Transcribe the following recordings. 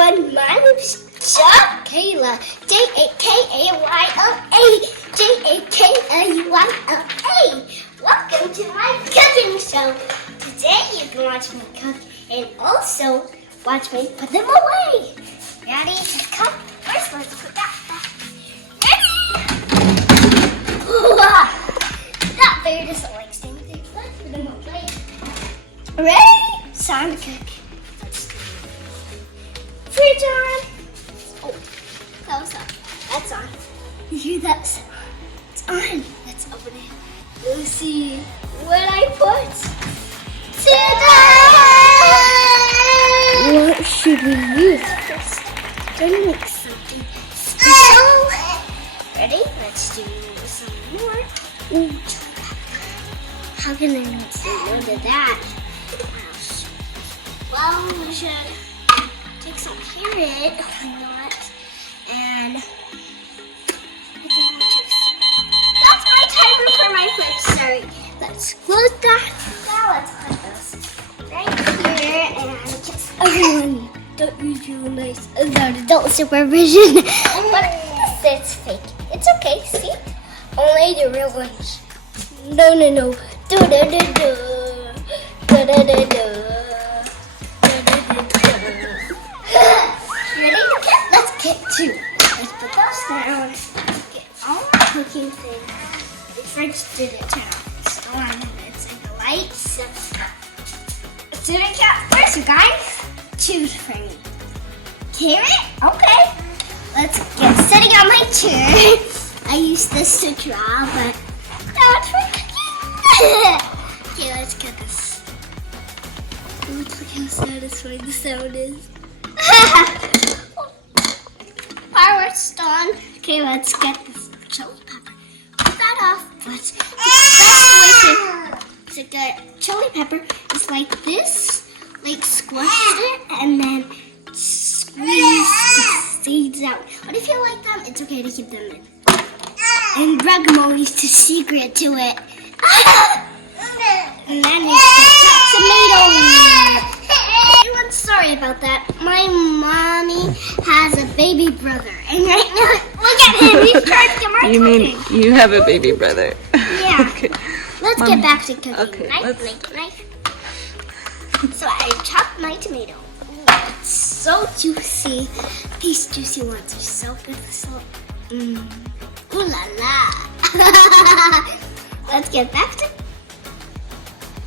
everyone, my name's Jakayla, Jakayla, Jakayla. Welcome to my cooking show. Today you can watch me cook and also watch me put them away. Ready to cook? First, let's put that back. Ready? That bear doesn't like staying there. Let's put them away. Ready? Time to cook. Fridge on. Oh, that was on. That's on. You hear that sound? It's on. Let's open it. Let's see what I put. Today! What should we use first? Gonna make something special. Ready? Let's do some more. Ooh, how can I not say no to that? Well, we should take some carrot, why not, and put some juice. That's my timer for my fridge, sorry. Let's close that. Now let's put those right here and just everyone don't use your nice adult supervision. But it's fake. It's okay, see? Only the real ones. No. Do-do-do-do. Do-do-do-do. Ready? Let's get to it. Let's put those down. Get all my cooking things. The fridge didn't turn off the storm and it's in the light. So didn't get first, you guys. Choose for me. Carrot? Okay. Let's get sitting on my chair. I use this to draw, but that's for cooking. Okay, let's get this. Look how satisfying the sound is. Fireworks done. Okay, let's get this chili pepper. Put that off. But the best way to get chili pepper is like this. Like squash it and then squeeze the seeds out. But if you like them, it's okay to keep them in. And guacamole's the secret to it. And then you put tomatoes. Everyone's sorry about that. My mommy has a baby brother. And right now, look at him. He's trying to my You mean you have a baby brother? Yeah. Okay. Let's get back to cooking. Okay, Knife. So I chopped my tomato. Ooh, it's so juicy. These juicy ones are so good. Ooh la la. Let's get back to,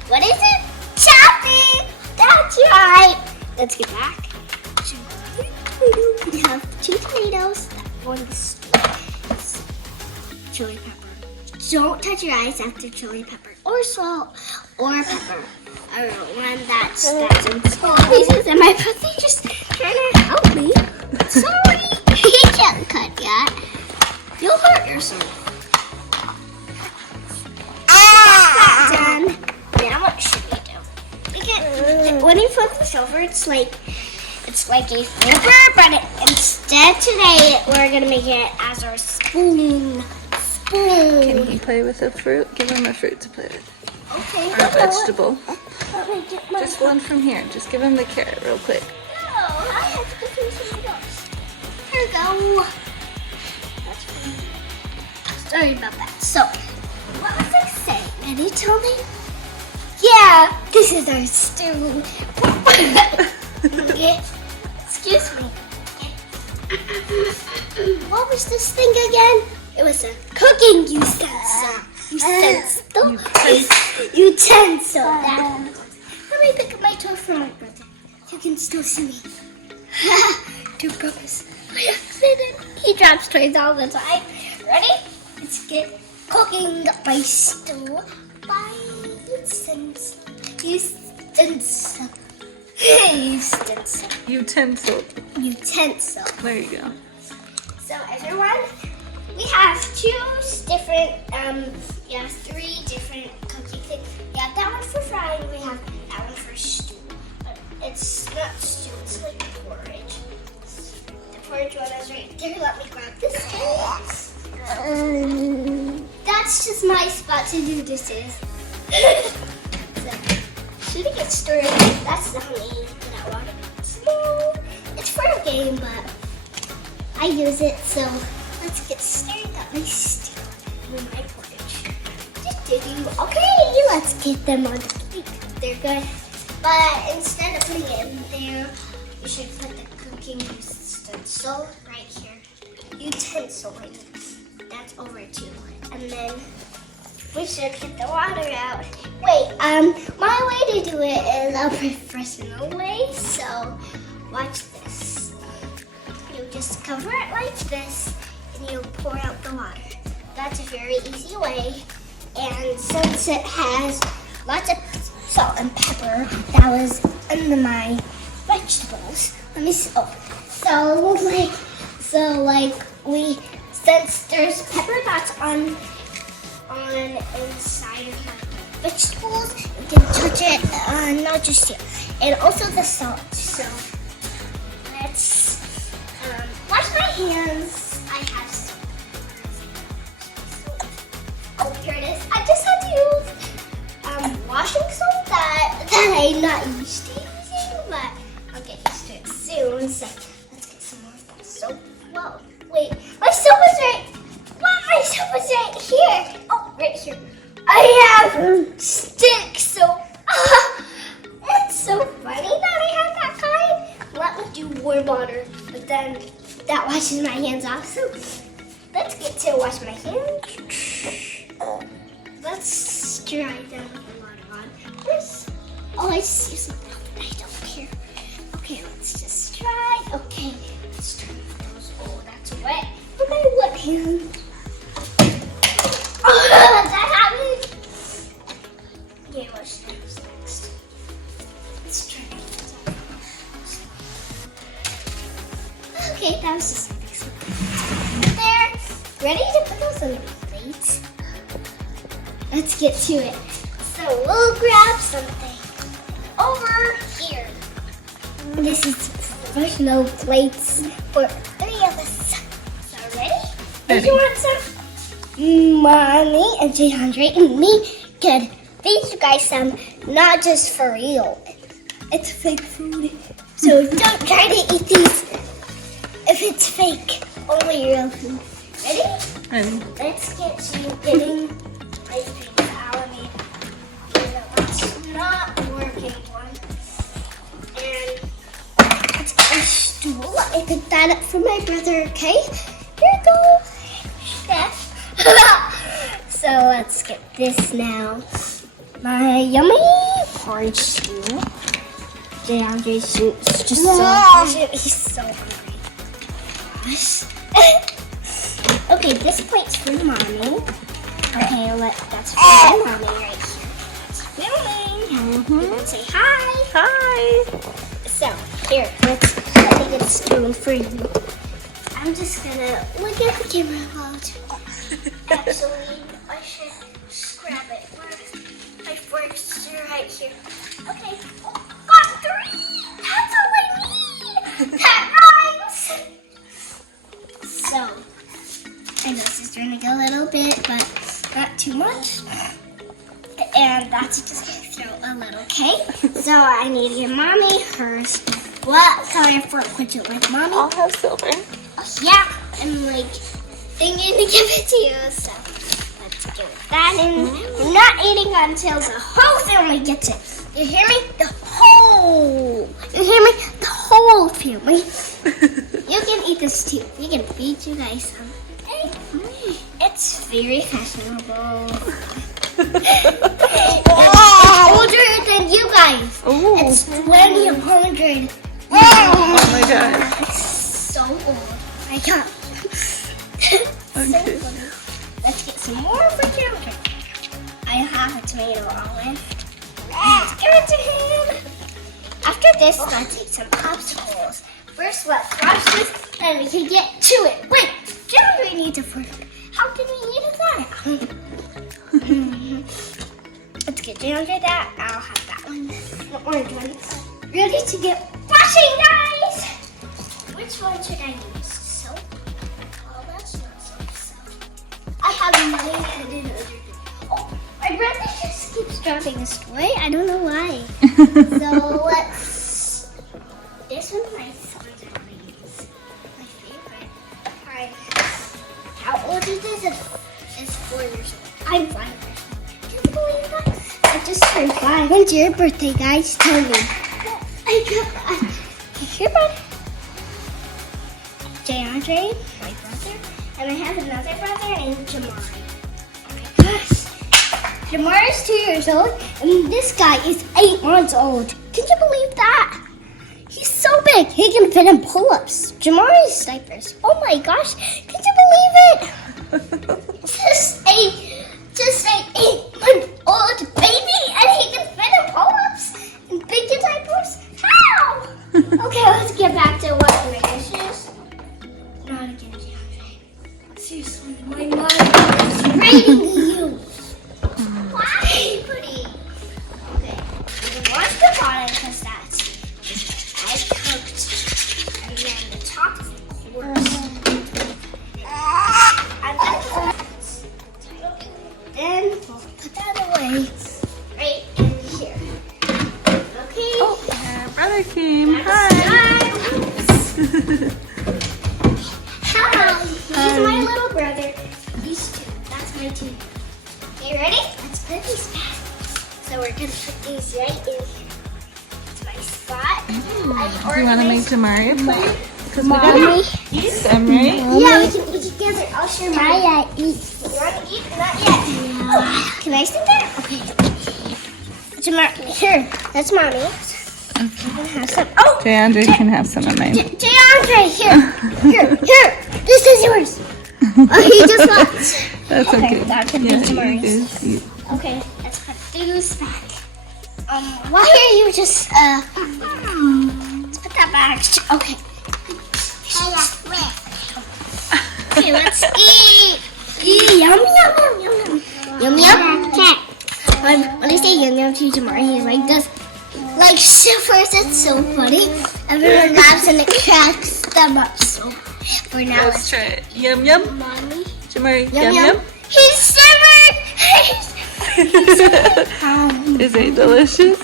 what is it? Chopping. That's right. Let's get back. We have 2 tomatoes. One is chili pepper. Don't touch your eyes after chili pepper or salt or pepper. I don't know, one that's in small pieces. And my brother just trying to help me. Sorry, he can't cut yet. You'll hurt yourself. That's done. Now what should we do? When you flip this over, it's like a flipper, but instead today we're gonna make it as our spoon. Can he play with the fruit? Give him a fruit to play with. Okay. Or a vegetable. Let me get my Just one from here. Just give him the carrot real quick. No, I have to do something else. Here we go. That's fine. Sorry about that. So, what was I saying? Ready, tell me? Yeah, this is our stew. Okay. Excuse me. Okay. What was this thing again? It was a cooking utensil. Utensil. Let me pick up my toy for my brother. You can still see me. 2 brothers. By accident. He drops toys all the time. Ready? Let's get cooking my stew by utensil. Utensil. There you go. So everyone, we have 3 different cooking things. We have that one for frying, we have that one for stew. But it's not stew, it's like porridge. The porridge one is right there. Let me grab this. That's just my spot to do dishes. So, should it get stirred? That's the honey that I want. Small. It's for a game, but I use it. So let's get started. Got my stew and my porridge. Okay, let's get them on the plate. They're good. But instead of putting it in there, you should put the cooking utensil right here. Utensil, that's over too. And then we should get the water out. Wait, my way to do it is a professional way. So watch this. You just cover it like this, and you pour out the water. That's a very easy way. And since it has lots of salt and pepper that was in my vegetables, let me see. Since there's pepper dots on inside of my vegetables, you can touch it, not just here, and also the salt. So let's wash my hands. I have soap. Oh, here it is. I just had to use washing soap that I'm not used to using, but I'll get used to it soon. So let's get some more of that soap. Whoa, wait, my soap is right. What? My soap is right here. Oh, right here. I have stick soap. It's so funny that I have that kind. Let me do warm water, but then that washes my hands off. So let's get to wash my hands. Let's dry them with the water on. This. Oh, I see something. I don't care. Okay, let's just try. Okay, let's turn those. Oh, that's wet. Look at my wet hand. Oh, that happened. Okay, let's do this next. Let's try it. Okay, that was just next. There. Ready to put those on the plate? Let's get to it. So we'll grab something over here. This is professional plates for 3 of us. So ready? If you want some, Mommy and 300 and me could feed you guys some, not just for real. It's fake food. So don't try to eat these if it's fake. Only real food. Ready? Ready. Let's get to getting ice cream out of me. That's not working one. And let's get a stool. I picked that up for my brother, okay? Here you go, Chef. So let's get this now. My yummy porridge stew. DeAndre's just so hungry. He's so hungry. Gosh. Okay, this plate's for Mommy. Okay, that's for my Mommy right here. It's filming. You can say hi. Hi. So, here, let me get a spoon for you. I'm just gonna look at the camera while actually, I should scrap it. My fork's right here. Okay. Oh, got 3! That's all I need! That rhymes! So, I know this is turning a little bit, but not too much. And that's just gonna throw a little, okay? So I need to give Mommy hers. What color fork would you like, Mommy? I'll have silver. Oh, yeah, I'm like thinking to give it to you. So let's give that in. We're not eating until the whole family gets it. You hear me? The whole. You hear me? The whole family. You can eat this too. We can feed you guys some. Hey. It's very fashionable. It's older than you guys. Ooh. It's 2,100. Oh my god. It's so old. I can't. Okay. So funny. Let's get some more for children. I have a tomato olive. Let's give it to him. After this, let's eat some popsicles. First, let's wash this, and we can get to it. Wait, children need to food. How can we eat that? Let's get down to that. I'll have that one. The orange one. Ready to get washing, guys! Which one should I use? Soap? Oh, that's not soap. I have my head in other thing. Oh, my brother just keeps dropping this toy. I don't know why. So let's. This one, my son's your birthday, guys? Tell me. Here, bud. DeAndre, my brother, and I have another brother named Jamar. Oh my gosh. Jamar is 2 years old, and this guy is 8 months old. Can you believe that? He's so big, he can fit in pull-ups. Jamar is diapers. Oh my gosh, can you believe it? Just a 8-month-old baby, and he can fit in pull-ups and big diapers? How? Okay, let's get back to washing my dishes. Not again, DeAndre. Seriously, my mother is rating you. Why, buddy? Okay, I'm gonna wash the bottom because that's I cooked. And then the top, of course. I'm gonna put then we'll put that away right in here. Okay. Oh, our brother came. Hi. Hi. He's my little brother. These two. That's my two. Okay, ready? Let's put these back. So we're gonna put these right in here. It's my spot. Do you want to make Jamari a plate? Because we Mommy. gotta eat them, right? Yeah, we can eat together. I'll share mine. You want to eat? Not yet. Yeah. Can I sit there? Okay. Here, that's mommy. You can have some. Oh! DeAndre can have some of mine. DeAndre, here. This is yours. Oh, he just left. That's okay. That could be Yeah, tomorrow's. you Okay, let's put these back. Why are you just, let's put that back. Okay. Okay, let's eat. Yum, yum, yum, yum, yum. Yum, yum. Okay. When I say yum, yum to Jamar, he's like this. Like shivers, it's so funny. Everyone laughs and it cracks them up. So for now, Let's try it. Yum, yum. Mommy. Jamari, Yum, yum, yum. He's shivered. Is it delicious?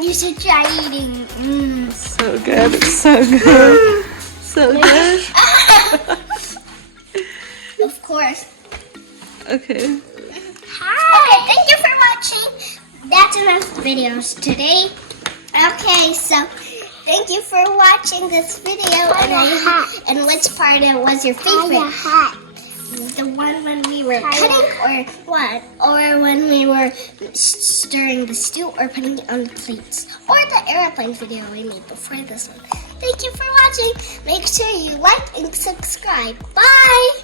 You should try eating. So good. So good. So good. Of course. Okay. Hi. Okay, thank you for watching. That's enough videos today. Okay, so thank you for watching this video. And which part was your favorite? The one when we were cutting, or what? Or when we were stirring the stew, or putting it on the plates, or the airplane video we made before this one. Thank you for watching. Make sure you like and subscribe. Bye.